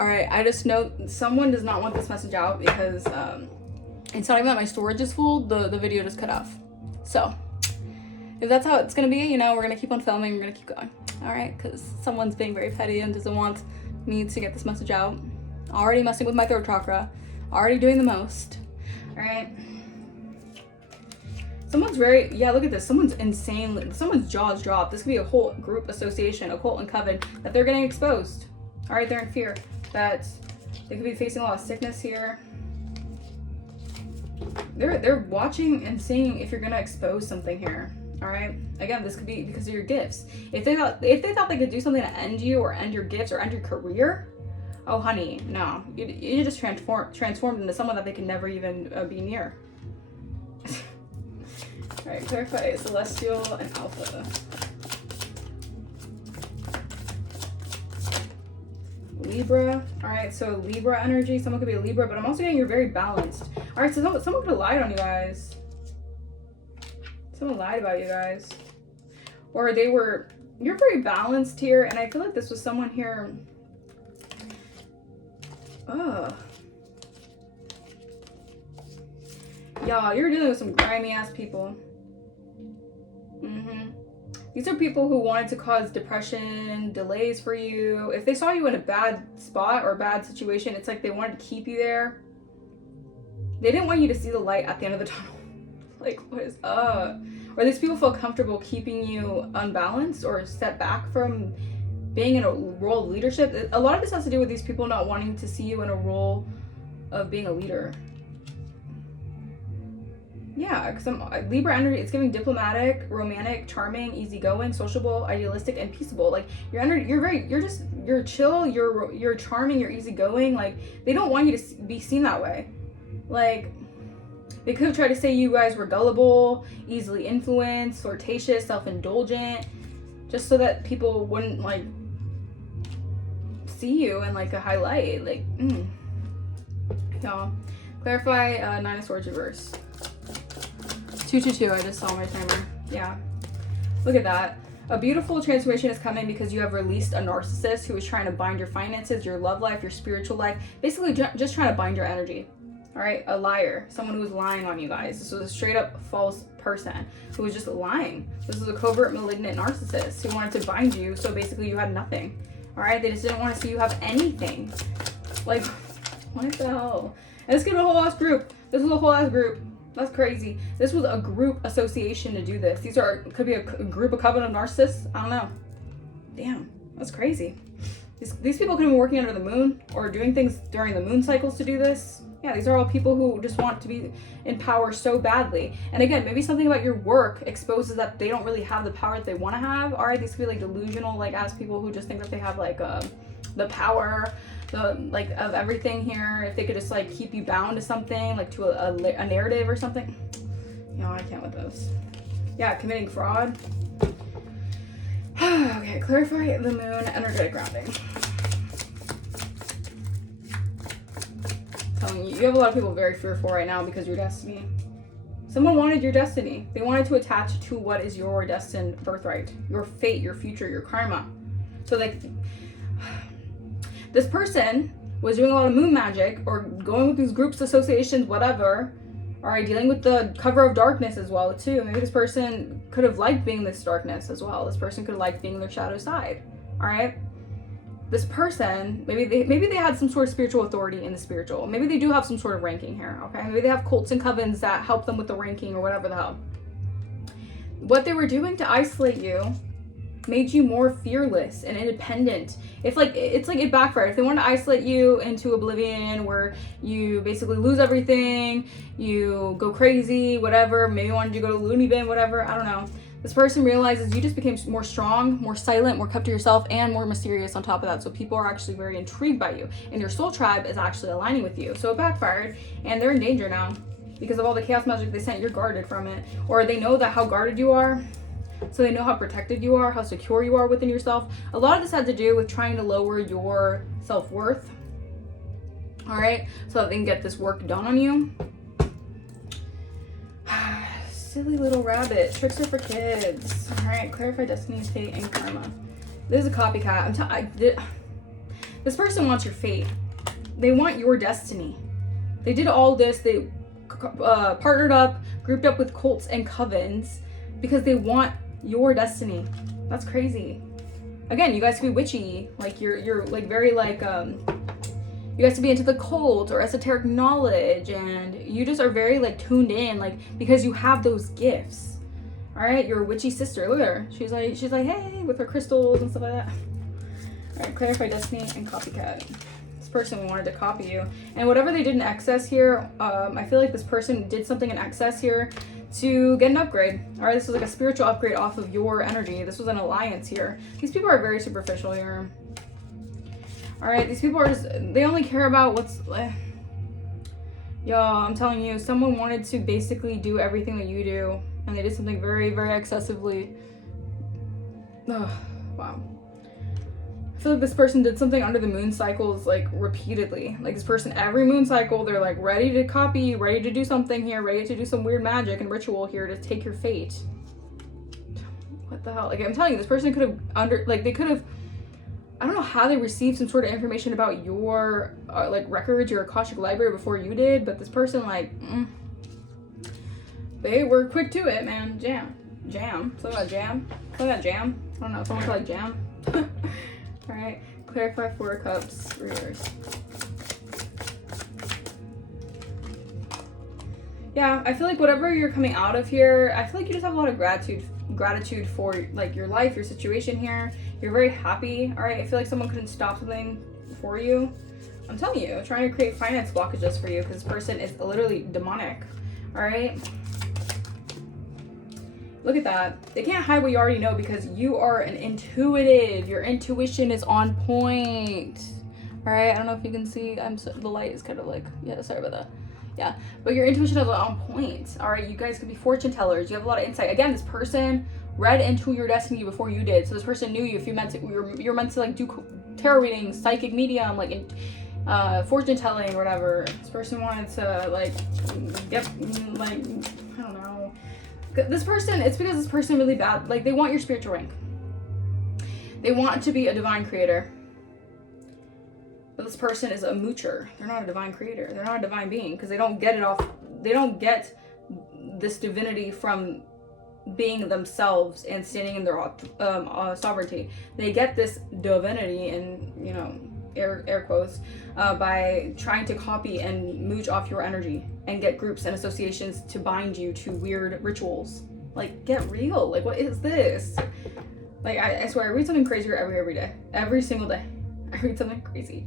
All right, I just know someone does not want this message out because it's not even that my storage is full, the video just cut off. So if that's how it's gonna be, you know, we're gonna keep on filming, we're gonna keep going. All right, because someone's being very petty and doesn't want me to get this message out. Already messing with my throat chakra, already doing the most. All right. Someone's very, yeah, look at this. Someone's insane. Someone's jaw's dropped. This could be a whole group association, a cult and coven, that they're getting exposed. All right, they're in fear that they could be facing a lot of sickness here. They're watching and seeing if you're gonna expose something here. All right. Again, this could be because of your gifts. If they thought they could do something to end you or end your gifts or end your career, oh honey, no, you just transformed into someone that they can never even be near. All right, clarify celestial and alpha. Libra. All right, so Libra energy. Someone could be a Libra, but I'm also getting you're very balanced. All right, so someone could have lied on you guys. Someone lied about you guys, or you're very balanced here, and I feel like this was someone here. Y'all, you're dealing with some grimy ass people. These are people who wanted to cause depression, delays for you. If they saw you in a bad spot or a bad situation, it's like they wanted to keep you there. They didn't want you to see the light at the end of the tunnel. Like, what is up? Or these people feel comfortable keeping you unbalanced or step back from being in a role of leadership. A lot of this has to do with these people not wanting to see you in a role of being a leader. Yeah, because Libra energy, it's giving diplomatic, romantic, charming, easygoing, sociable, idealistic, and peaceable. Like you're chill, you're charming, you're easygoing. Like they don't want you to be seen that way. Like they could have tried to say you guys were gullible, easily influenced, flirtatious, self-indulgent, just so that people wouldn't like see you in like a highlight. Like, y'all, clarify Nine of Swords reverse. 222, I just saw my timer. Yeah. Look at that. A beautiful transformation is coming because you have released a narcissist who is trying to bind your finances, your love life, your spiritual life. Basically, just trying to bind your energy. All right? A liar. Someone who was lying on you guys. This was a straight up false person who was just lying. This was a covert, malignant narcissist who wanted to bind you, so basically you had nothing. All right? They just didn't want to see you have anything. Like, what the hell? And this could be a whole ass group. This was a whole ass group. That's crazy. This was a group association to do this. Could be a group, a coven of narcissists. I don't know. Damn, that's crazy. These people could have been working under the moon or doing things during the moon cycles to do this. Yeah, these are all people who just want to be in power so badly. And again, maybe something about your work exposes that they don't really have the power that they want to have. All right, these could be like delusional, like ass people who just think that they have like the power, like of everything here. If they could just like keep you bound to something, like to a narrative or something. You know, I can't with those. Yeah, committing fraud. Okay, clarify the moon, energetic grounding. Telling you, you have a lot of people very fearful right now because of your destiny. Someone wanted your destiny. They wanted to attach to what is your destined birthright, your fate, your future, your karma. So like, this person was doing a lot of moon magic or going with these groups, associations, whatever. All right, dealing with the cover of darkness as well too. Maybe this person could have liked being this darkness as well. This person could have liked being their shadow side. All right. This person, maybe they had some sort of spiritual authority in the spiritual. Maybe they do have some sort of ranking here. Okay, maybe they have cults and covens that help them with the ranking or whatever the hell. What they were doing to isolate you made you more fearless and independent. It's like it backfired. If they wanted to isolate you into oblivion where you basically lose everything, you go crazy, whatever, maybe wanted you to go to loony bin, whatever, I don't know. This person realizes you just became more strong, more silent, more kept to yourself, and more mysterious on top of that. So people are actually very intrigued by you, and your soul tribe is actually aligning with you. So it backfired, and they're in danger now because of all the chaos magic they sent. You're guarded from it, or they know that how guarded you are. So they know how protected you are, how secure you are within yourself. A lot of this had to do with trying to lower your self-worth. All right, so that they can get this work done on you. Silly little rabbit. Tricks are for kids. All right, clarify destiny, fate, and karma. This is a copycat. This person wants your fate. They want your destiny. They did all this. They partnered up, grouped up with cults and covens because they want your destiny. That's crazy. Again, you guys can be witchy. Like you're like very like you guys to be into the cult or esoteric knowledge, and you just are very like tuned in, like because you have those gifts. All right, you're a witchy sister. Look at her. She's like hey, with her crystals and stuff like that. All right, clarify destiny and copycat. This person wanted to copy you, and whatever they did in excess here, I feel like this person did something in excess here to get an upgrade. All right, this was like a spiritual upgrade off of your energy. This was an alliance here. These people are very superficial here. All right, these people are just, they only care about what's, y'all, I'm telling you, someone wanted to basically do everything that you do, and they did something very, very excessively. Ugh, wow. I feel like this person did something under the moon cycles, like, repeatedly. Like, this person, every moon cycle, they're, like, ready to copy you, ready to do something here, ready to do some weird magic and ritual here to take your fate. What the hell? Like, I'm telling you, this person could have, they could have, I don't know how they received some sort of information about your like records, your Akashic library before you did, but this person like, they were quick to it, man. Jam. Something about jam. I don't know. Someone called like jam. All right. Clarify 4 of Cups. Reverse. Yeah, I feel like whatever you're coming out of here, I feel like you just have a lot of gratitude for like your life, your situation here. You're very happy. All right, I feel like someone couldn't stop something for you. I'm telling you, trying to create finance blockages for you because this person is literally demonic. All right, look at that. They can't hide what you already know because you are an intuitive. Your intuition is on point. All right, I don't know if you can see. The light is kind of like, yeah, sorry about that. Yeah, but your intuition is on point. All right, you guys could be fortune tellers. You have a lot of insight. Again, this person read into your destiny before you did. So this person knew you. If you meant to, you're meant to like do tarot readings, psychic medium, like fortune telling or whatever. This person wanted to like get like, I don't know. This person, it's because this person really bad. Like they want your spiritual rank. They want to be a divine creator. But this person is a moocher. They're not a divine creator. They're not a divine being because they don't get it off. They don't get this divinity from being themselves and standing in their sovereignty. They get this divinity in, you know, air quotes, by trying to copy and mooch off your energy and get groups and associations to bind you to weird rituals. Like, get real. Like, what is this? Like, I swear, I read something crazier every day. Every single day. I read something crazy.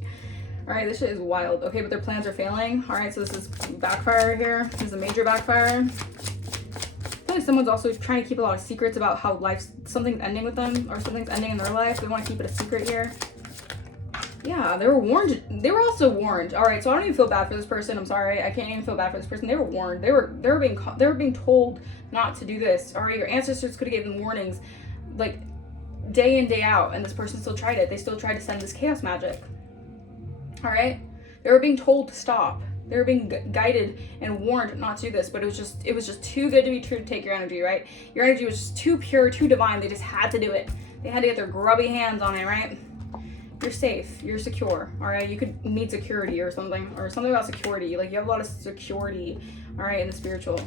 All right, this shit is wild. Okay, but their plans are failing. All right, so this is backfire here. This is a major backfire. I feel like someone's also trying to keep a lot of secrets about how something's ending with them or something's ending in their life. They want to keep it a secret here. Yeah, they were warned. They were also warned. All right, so I don't even feel bad for this person. I'm sorry. I can't even feel bad for this person. They were warned. They were being told not to do this. All right, your ancestors could have given them warnings, like day in, day out, and this person still tried it. They still tried to send this chaos magic. All right, they were being told to stop. They were being guided and warned not to do this, but it was just too good to be true to take your energy, right? Your energy was just too pure, too divine. They just had to do it. They had to get their grubby hands on it, right? You're safe. You're secure. All right, you could need security or something about security. Like you have a lot of security, all right, in the spiritual.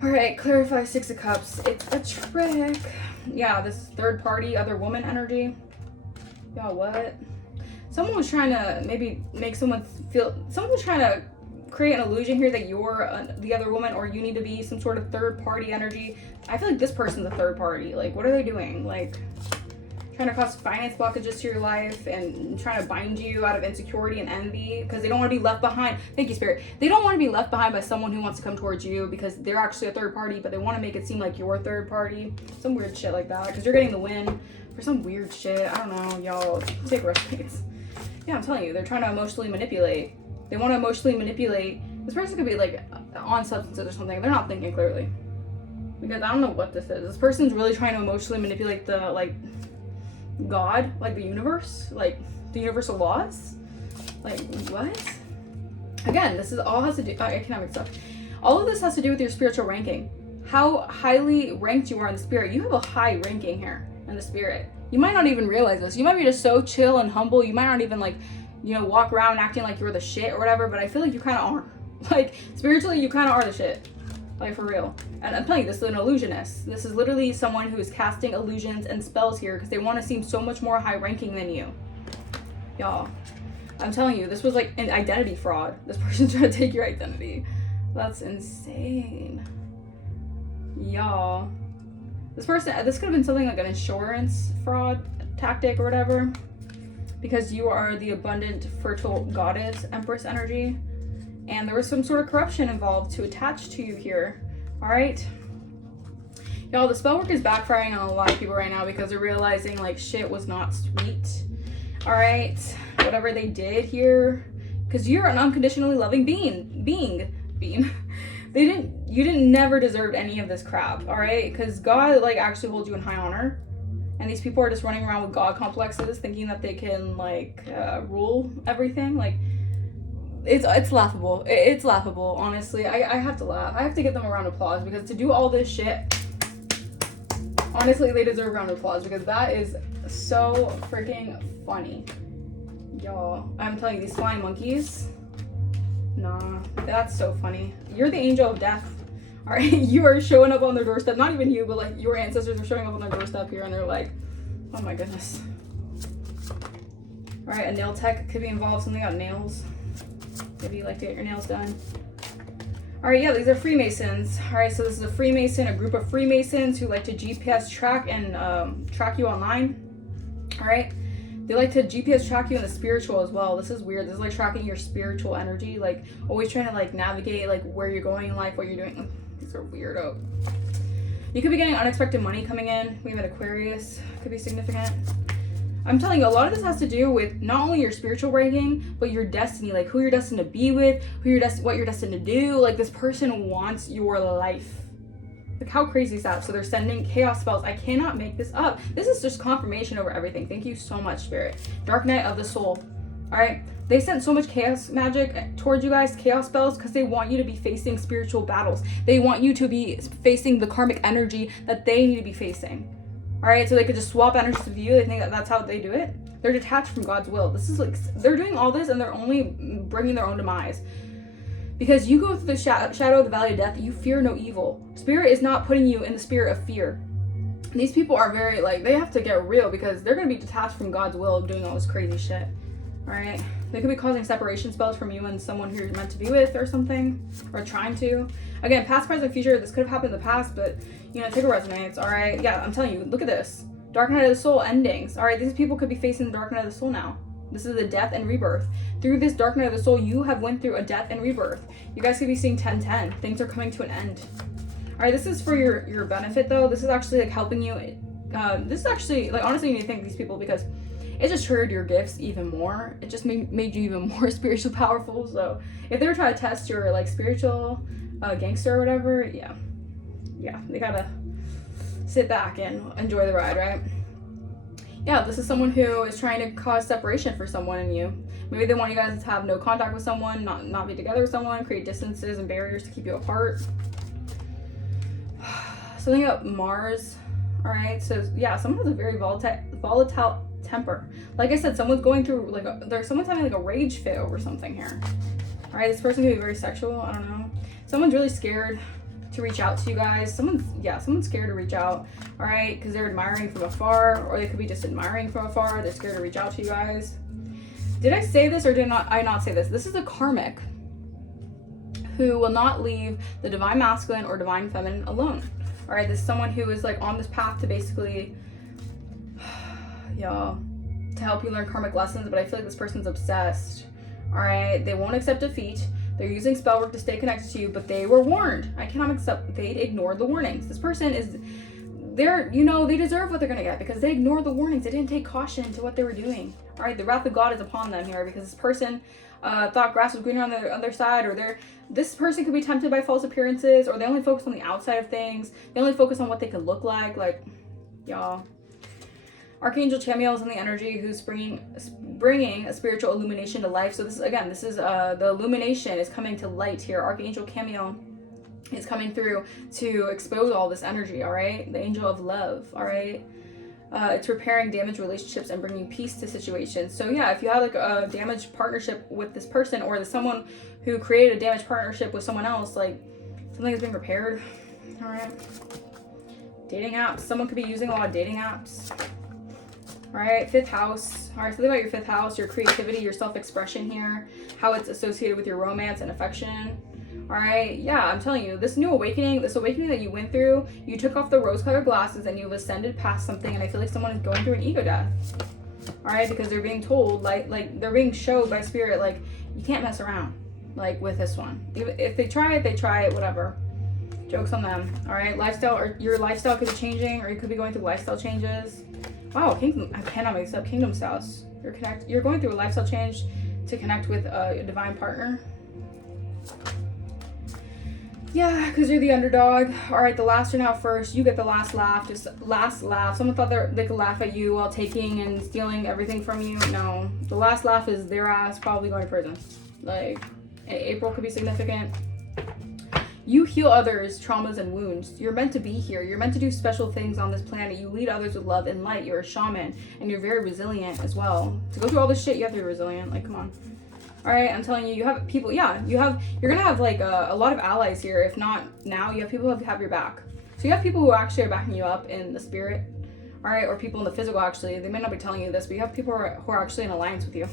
All right, clarify 6 of Cups. It's a trick. Yeah, this third party, other woman energy. Y'all, what? Someone was trying to maybe make someone was trying to create an illusion here that you're the other woman, or you need to be some sort of third party energy. I feel like this person's a third party. Like, what are they doing? Like, trying to cause finance blockages to your life and trying to bind you out of insecurity and envy because they don't want to be left behind. Thank you, Spirit. They don't want to be left behind by someone who wants to come towards you because they're actually a third party, but they want to make it seem like you're a third party. Some weird shit like that because you're getting the win for some weird shit. I don't know, y'all. Take receipts. Yeah, I'm telling you, they're trying to emotionally manipulate. They want to emotionally manipulate. This person could be like on substances or something. They're not thinking clearly because I don't know what this is. This person's really trying to emotionally manipulate the like God, like the universe, like the universal laws. Like what? Again, this is all has to do economic stuff. All of this has to do with your spiritual ranking. How highly ranked you are in the spirit. You have a high ranking here in the spirit. You might not even realize this. You might be just so chill and humble. You might not even like, you know, walk around acting like you're the shit or whatever, but I feel like you kind of are. Like, spiritually, you kind of are the shit. Like, for real. And I'm telling you, this is an illusionist. This is literally someone who is casting illusions and spells here because they want to seem so much more high ranking than you. Y'all, I'm telling you, this was like an identity fraud. This person's trying to take your identity. That's insane. Y'all. This could have been something like an insurance fraud tactic or whatever. Because you are the abundant, fertile goddess, empress energy. And there was some sort of corruption involved to attach to you here. Alright? Y'all, the spell work is backfiring on a lot of people right now because they're realizing like shit was not sweet. Alright? Whatever they did here. Because you're an unconditionally loving being. You didn't never deserve any of this crap, alright? Because God like actually holds you in high honor. And these people are just running around with God complexes thinking that they can like rule everything. Like, it's laughable. It's laughable, honestly. I have to laugh. I have to give them a round of applause because to do all this shit, honestly, they deserve a round of applause because that is so freaking funny. Y'all, I'm telling you, these flying monkeys, nah, that's so funny. You're the angel of death. All right, you are showing up on their doorstep. Not even you, but like your ancestors are showing up on their doorstep here and they're like, oh my goodness. All right, a nail tech could be involved. Something about nails. Maybe you like to get your nails done. All right, yeah, these are Freemasons. All right, so this is a Freemason, a group of Freemasons who like to GPS track and track you online. All right, they like to GPS track you in the spiritual as well. This is weird. This is like tracking your spiritual energy, like always trying to like navigate like where you're going in life, what you're doing. These are weirdo. You could be getting unexpected money coming in. We have an Aquarius. Could be significant. I'm telling you, a lot of this has to do with not only your spiritual ranking, but your destiny, like who you're destined to be with, what you're destined to do. Like this person wants your life. Like how crazy is that? So they're sending chaos spells. I cannot make this up. This is just confirmation over everything. Thank you so much, Spirit. Dark Night of the Soul. All right. They sent so much chaos magic towards you guys, chaos spells, because they want you to be facing spiritual battles. They want you to be facing the karmic energy that they need to be facing. All right, so they could just swap energies with you. They think that that's how they do it. They're detached from God's will. This is like, they're doing all this and they're only bringing their own demise. Because you go through the shadow of the valley of death, you fear no evil. Spirit is not putting you in the spirit of fear. These people are very, like, they have to get real because they're going to be detached from God's will doing all this crazy shit. All right? They could be causing separation spells from you and someone who you're meant to be with or something. Or trying to. Again, past, present, future, this could have happened in the past, but, you know, take a resonates, all right? Yeah, I'm telling you, look at this. Dark Night of the Soul endings. All right, these people could be facing the Dark Night of the Soul now. This is a death and rebirth. Through this Dark Night of the Soul, you have went through a death and rebirth. You guys could be seeing 10-10. Things are coming to an end. All right, this is for your benefit, though. This is actually, like, helping you. This is actually, like, honestly, you need to thank these people because it just triggered your gifts even more. It just made you even more spiritually powerful. So if they were trying to test your, like, spiritual gangster or whatever, yeah, they gotta sit back and enjoy the ride, right? Yeah, this is someone who is trying to cause separation for someone and you. Maybe they want you guys to have no contact with someone, not be together with someone, create distances and barriers to keep you apart. Something about Mars. All right, so yeah, someone has a very volatile temper. Like I said, someone's going through someone's having like a rage fit over something here. All right, this person could be very sexual. I don't know. Someone's really scared to reach out to you guys. Someone's scared to reach out. All right, because they're admiring from afar, or they could be just admiring from afar. They're scared to reach out to you guys. Did I say this or did I not say this? This is a karmic who will not leave the divine masculine or divine feminine alone. All right, this is someone who is like on this path to basically, y'all, to help you learn karmic lessons, but I feel like this person's obsessed. All right, they won't accept defeat. They're using spell work to stay connected to you, but they were warned. I cannot accept, they ignored the warnings. This person is, they deserve what they're gonna get because they ignored the warnings. They didn't take caution to what they were doing. All right, the wrath of God is upon them here because this person thought grass was greener on the other side, or this person could be tempted by false appearances, or they only focus on the outside of things. They only focus on what they could look like y'all. Archangel Chamuel is in the energy who's bringing a spiritual illumination to life. So this is the illumination is coming to light here. Archangel Chamuel is coming through to expose all this energy. All right, the angel of love. All right, It's repairing damaged relationships and bringing peace to situations. So yeah, if you have like a damaged partnership with this person, or someone who created a damaged partnership with someone else, like something is being repaired. All right. Dating apps. Someone could be using a lot of dating apps. All right, 5th house. All right, so think about your 5th house, your creativity, your self-expression here, how it's associated with your romance and affection. All right, yeah, I'm telling you, this awakening that you went through, you took off the rose-colored glasses and you've ascended past something, and I feel like someone is going through an ego death. All right, because they're being told, like they're being showed by spirit, like, you can't mess around, like, with this one. If they try it, whatever. Joke's on them. All right, lifestyle, or your lifestyle could be changing, or you could be going through lifestyle changes. Wow, Kingdom, I cannot mix up Kingdom Spouse. You're going through a lifestyle change to connect with a divine partner. Yeah, because you're the underdog. All right, the last are now first. You get the last laugh. Just last laugh. Someone thought they could laugh at you while taking and stealing everything from you. No, the last laugh is their ass probably going to prison. Like, April could be significant. You heal others' traumas and wounds. You're meant to be here. You're meant to do special things on this planet. You lead others with love and light. You're a shaman, and you're very resilient as well. To go through all this shit, you have to be resilient. Like, come on. All right, I'm telling you, you have people. Yeah, you're gonna have like a lot of allies here. If not now, you have people who have your back. So you have people who actually are backing you up in the spirit. All right, or people in the physical. Actually, they may not be telling you this, but you have people who are actually in alliance with you.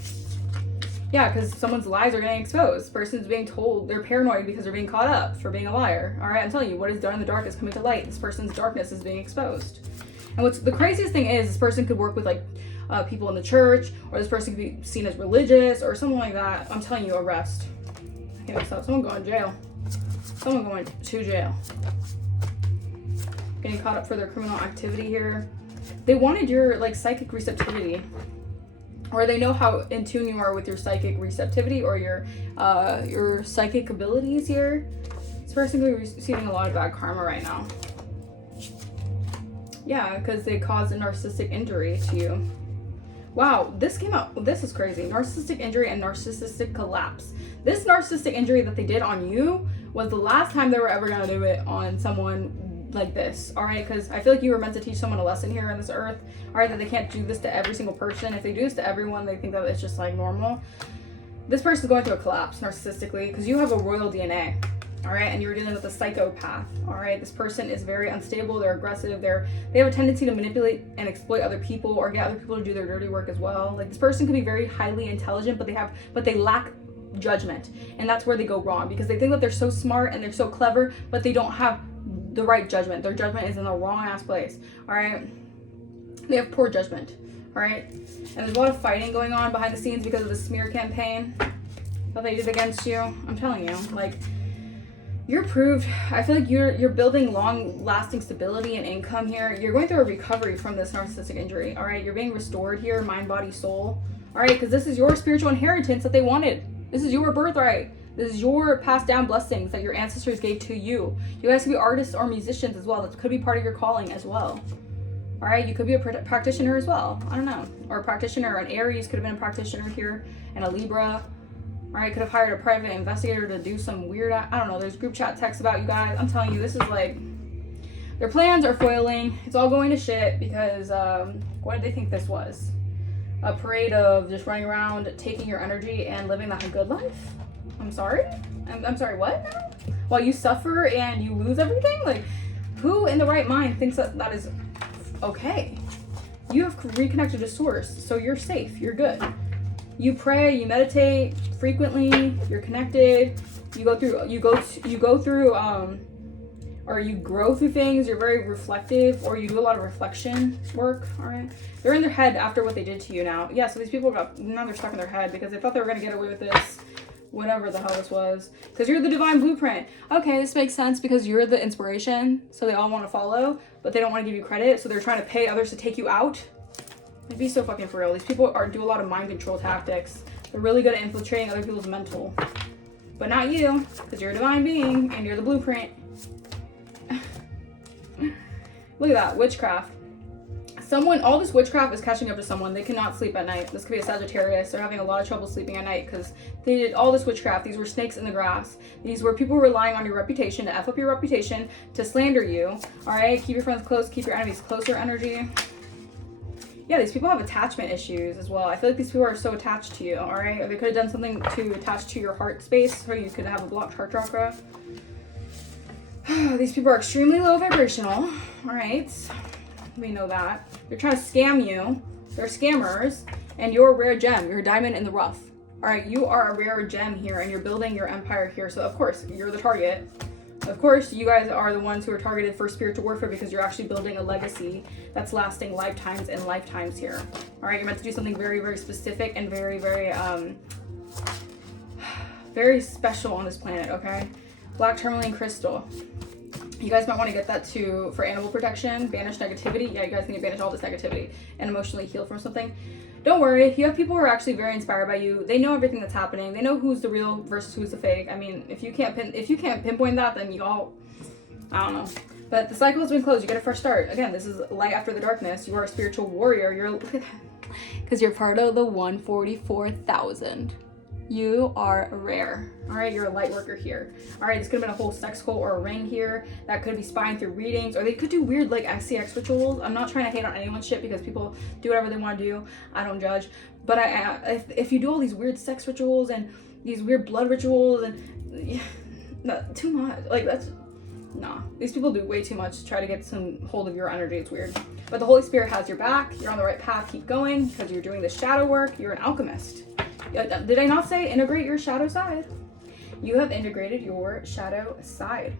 Yeah, because someone's lies are getting exposed. Person's being told they're paranoid because they're being caught up for being a liar. All right, I'm telling you, what is done in the dark is coming to light. This person's darkness is being exposed. And what's the craziest thing is, this person could work with like people in the church, or this person could be seen as religious or something like that. I'm telling you, arrest. I can't stop. Someone going to jail. Someone going to jail. Getting caught up for their criminal activity here. They wanted your like psychic receptivity. Or they know how in tune you are with your psychic receptivity or your psychic abilities here. This person could be receiving a lot of bad karma right now. Yeah, because they caused a narcissistic injury to you. Wow, this came out. This is crazy. Narcissistic injury and narcissistic collapse. This narcissistic injury that they did on you was the last time they were ever going to do it on someone like this. All right, because I feel like you were meant to teach someone a lesson here on this earth. All right, that they can't do this to every single person. If they do this to everyone, they think that it's just like normal. This person's going through a collapse narcissistically because you have a royal DNA. All right, and you're dealing with a psychopath. All right, this person is very unstable. They're aggressive. They have a tendency to manipulate and exploit other people or get other people to do their dirty work as well. Like, this person could be very highly intelligent, but they lack judgment, and that's where they go wrong, because they think that they're so smart and they're so clever, but they don't have the right judgment. Their judgment is in the wrong ass place. All right, they have poor judgment. All right, and there's a lot of fighting going on behind the scenes because of the smear campaign that they did against you. I'm telling you, like, you're proved. I feel like you're building long-lasting stability and income here. You're going through a recovery from this narcissistic injury. All right, you're being restored here, mind, body, soul. All right, because this is your spiritual inheritance that they wanted. This is your birthright. This is your passed down blessings that your ancestors gave to you. You guys could be artists or musicians as well. That could be part of your calling as well. All right, you could be a practitioner as well. I don't know, or a practitioner. An Aries could have been a practitioner here, and a Libra. All right, could have hired a private investigator to do some weird, I don't know, there's group chat texts about you guys. I'm telling you, this is like, their plans are foiling. It's all going to shit because, what did they think this was? A parade of just running around, taking your energy and living that good life? I'm sorry? I'm sorry, what now? While you suffer and you lose everything? Like, who in the right mind thinks that is okay? You have reconnected to source, so you're safe, you're good. You pray, you meditate frequently, you're connected, you go through or you grow through things, you're very reflective, or you do a lot of reflection work. All right, they're in their head after what they did to you now. Yeah, so these people now they're stuck in their head because they thought they were going to get away with this, whatever the hell this was, because you're the divine blueprint. Okay, this makes sense because you're the inspiration, so they all want to follow, but they don't want to give you credit, so they're trying to pay others to take you out. Like, be so fucking for real. These people do a lot of mind control tactics. They're really good at infiltrating other people's mental. But not you, because you're a divine being and you're the blueprint. Look at that, witchcraft. All this witchcraft is catching up to someone. They cannot sleep at night. This could be a Sagittarius. They're having a lot of trouble sleeping at night because they did all this witchcraft. These were snakes in the grass. These were people relying on your reputation to F up your reputation, to slander you. All right, keep your friends close, keep your enemies closer energy. Yeah, these people have attachment issues as well. I feel like these people are so attached to you, all right? Or they could have done something to attach to your heart space, so you could have a blocked heart chakra. These people are extremely low vibrational, all right? We know that. They're trying to scam you. They're scammers, and you're a rare gem. You're a diamond in the rough. All right, you are a rare gem here, and you're building your empire here. So, of course, you're the target. Of course, you guys are the ones who are targeted for spiritual warfare because you're actually building a legacy that's lasting lifetimes and lifetimes here. All right, you're meant to do something very, very specific and very, very, very special on this planet, okay? Black tourmaline crystal. You guys might want to get that too for animal protection, banish negativity. Yeah, you guys need to banish all this negativity and emotionally heal from something. Don't worry, you have people who are actually very inspired by you. They know everything that's happening. They know who's the real versus who's the fake. I mean, if you can't pinpoint that, then y'all, I don't know. But the cycle has been closed. You get a fresh start. Again, this is light after the darkness. You are a spiritual warrior. You're, because you're part of the 144,000. You are rare. All right, you're a light worker here. All right, this could have been a whole sex cult or a ring here that could be spying through readings, or they could do weird like XCX rituals. I'm not trying to hate on anyone's shit because people do whatever they want to do. I don't judge. But if you do all these weird sex rituals and these weird blood rituals and too much, like that's nah. These people do way too much to try to get some hold of your energy. It's weird. But the Holy Spirit has your back. You're on the right path. Keep going because you're doing the shadow work. You're an alchemist. Did I not say integrate your shadow side? You have integrated your shadow side.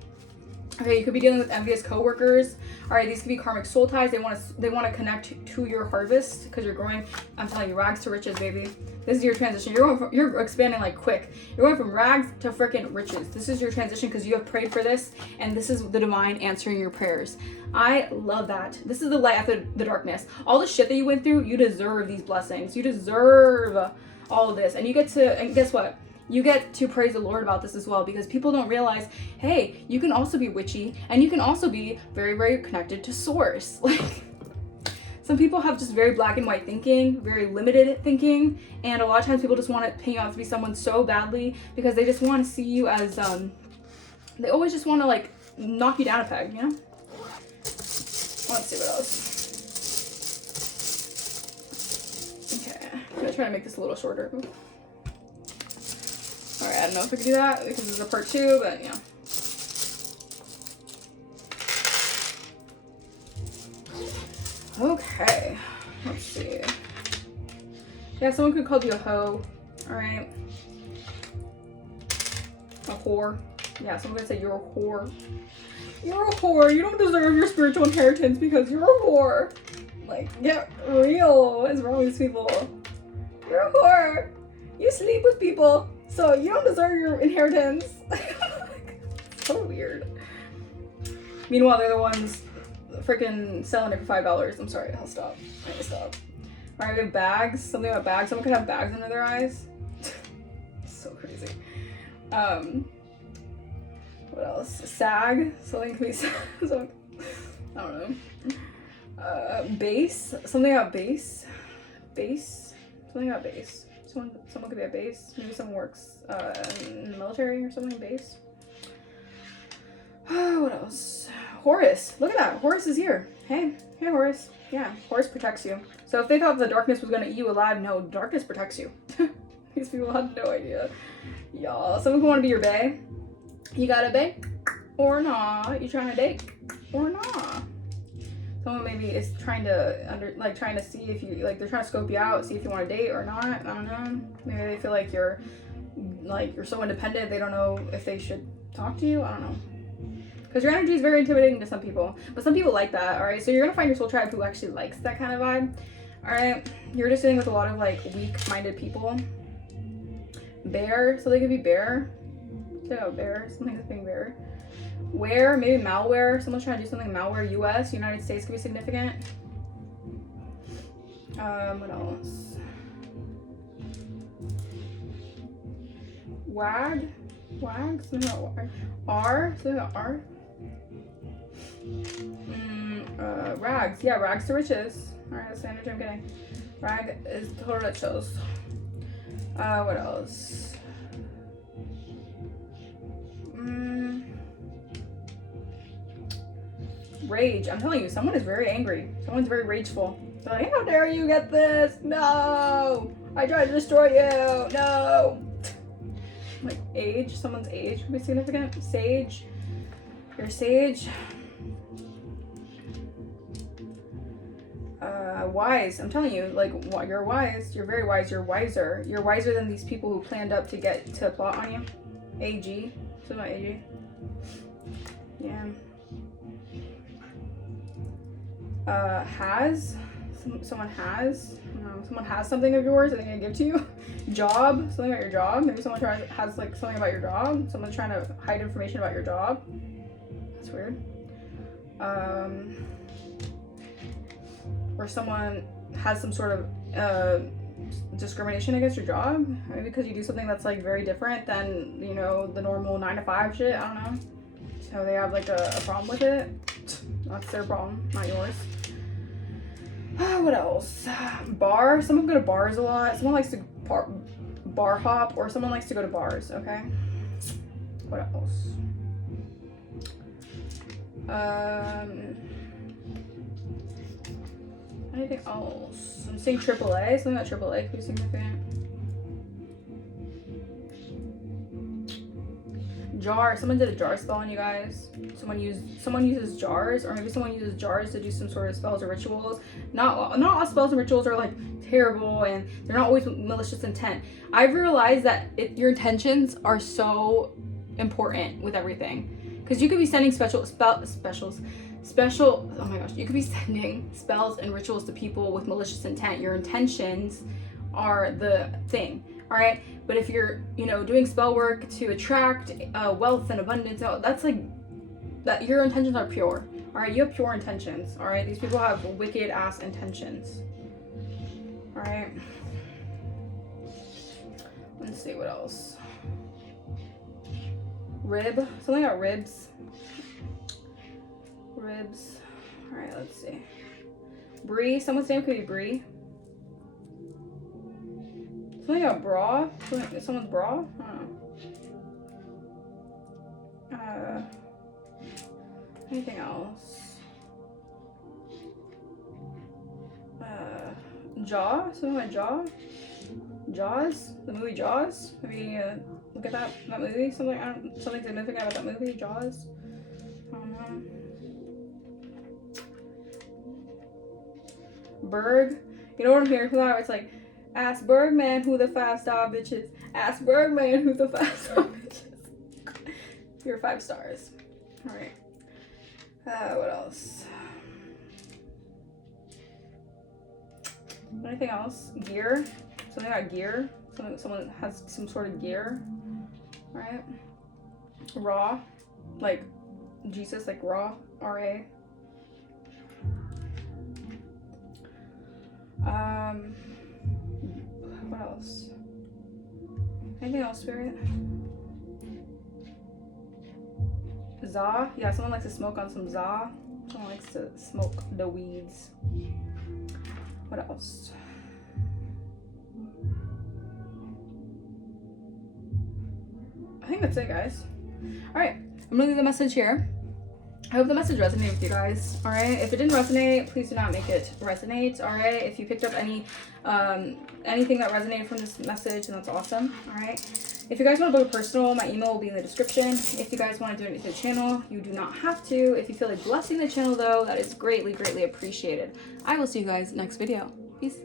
Okay, you could be dealing with envious coworkers. All right, these could be karmic soul ties. They want to connect to your harvest because you're growing. I'm telling you, rags to riches, baby. This is your transition. You're expanding like quick. You're going from rags to freaking riches. This is your transition because you have prayed for this, and this is the divine answering your prayers. I love that. This is the light after the darkness. All the shit that you went through, you deserve these blessings. You deserve all of this, and you get to, and guess what? You get to praise the Lord about this as well, because people don't realize, hey, you can also be witchy, and you can also be very, very connected to source. Like, some people have just very black and white thinking, very limited thinking, and a lot of times people just want to paint you out to be someone so badly because they just want to see you as, they always just want to, like, knock you down a peg, you know? Let's see what else. Okay, I'm gonna try to make this a little shorter. Alright, I don't know if I can do that because this is a part 2, but yeah. Okay, let's see. Yeah, someone could call you a hoe. Alright. A whore. Yeah, someone could say you're a whore. You're a whore. You don't deserve your spiritual inheritance because you're a whore. Like, get real. What is wrong with these people? You're a whore. You sleep with people, so you don't deserve your inheritance. So weird. Meanwhile, they're the ones freaking selling it for $5. I'm sorry, I'll stop. I need to stop. Alright, we have bags. Something about bags. Someone could have bags under their eyes. So crazy. What else? Sag. Something could be sag. I don't know. Base. Something about base. Base. Something about base. Someone could be at base. Maybe someone works in the military or something. Base. What else? Horus. Look at that. Horus is here. Hey Horus. Yeah, Horus protects you. So if they thought the darkness was gonna eat you alive, no, darkness protects you. These people had no idea. Y'all. Someone could want to be your bae. You got a bae? Or nah? You trying to date? Or nah? Someone maybe is trying to trying to see if you, like, they're trying to scope you out, see if you want to date or not. I don't know. Maybe they feel like you're so independent, they don't know if they should talk to you. I don't know. Because your energy is very intimidating to some people. But some people like that, alright? So you're going to find your soul tribe who actually likes that kind of vibe. Alright? You're just dealing with a lot of, like, weak-minded people. Bear. So they could be bear. So bear. Something that's being bear. Where? Maybe malware. Someone's trying to do something malware. US. United States could be significant. What else? Wag? Wag? Something about wag. R? Something about R? Rags. Yeah, rags to riches. Alright, that's the energy I'm getting. Rag is total riches. What else? Rage. I'm telling you, someone is very angry. Someone's very rageful. They're like, how dare you get this? No! I tried to destroy you! No! Like, age. Someone's age could be significant. Sage. You're sage. Wise. I'm telling you, like, you're wise. You're very wise. You're wiser. You're wiser than these people who planned up to get to plot on you. AG. Something about AG. Yeah. Has. Someone has. No, someone has something of yours and they're gonna give to you. Job. Something about your job. Maybe someone has like something about your job. Someone's trying to hide information about your job. That's weird. Or someone has some sort of discrimination against your job, maybe because you do something that's like very different than, you know, the normal 9-to-5 shit. I don't know. So they have like a problem with it. That's their problem, not yours. What else? Bar. Someone go to bars a lot. Someone likes to bar hop, or someone likes to go to bars. Okay. What else? Anything else? I'm saying AAA. Something about AAA could be significant. Jar. Someone did a jar spell on you guys. Someone uses jars, or maybe someone uses jars to do some sort of spells or rituals. Not all spells and rituals are like terrible, and they're not always with malicious intent. I've realized that your intentions are so important with everything, because you could be sending special. Oh my gosh, you could be sending spells and rituals to people with malicious intent. Your intentions are the thing, all right? But if you're, you know, doing spell work to attract wealth and abundance, that's like, that your intentions are pure, all right? You have pure intentions, all right? These people have wicked ass intentions, all right? Let's see what else. Rib, something about ribs. Ribs. All right, let's see. Bree, someone's name could be Bree. Something about bra. Someone's bra. I don't know. Anything else? Jaw. Something like Jaw. Jaws. The movie Jaws. Maybe look at that movie. Something significant about that movie. Jaws. I don't know. Berg. You know what I'm hearing from that? It's like, ask Bergman who the 5-star bitch is. Ask Bergman who the 5-star bitch is. You're 5 stars. Alright. What else? Anything else? Gear. Something about gear. Someone has some sort of gear. Alright. Raw. Like Jesus, like raw. R-A. What else? Anything else, Spirit? Za? Yeah, someone likes to smoke on some za. Someone likes to smoke the weeds. What else? I think that's it, guys. Alright, I'm gonna leave the message here. I hope the message resonated with you guys, all right? If it didn't resonate, please do not make it resonate, all right? If you picked up anything that resonated from this message, then that's awesome, all right? If you guys want to book a personal, my email will be in the description. If you guys want to donate to the channel, you do not have to. If you feel like blessing the channel, though, that is greatly, greatly appreciated. I will see you guys next video. Peace.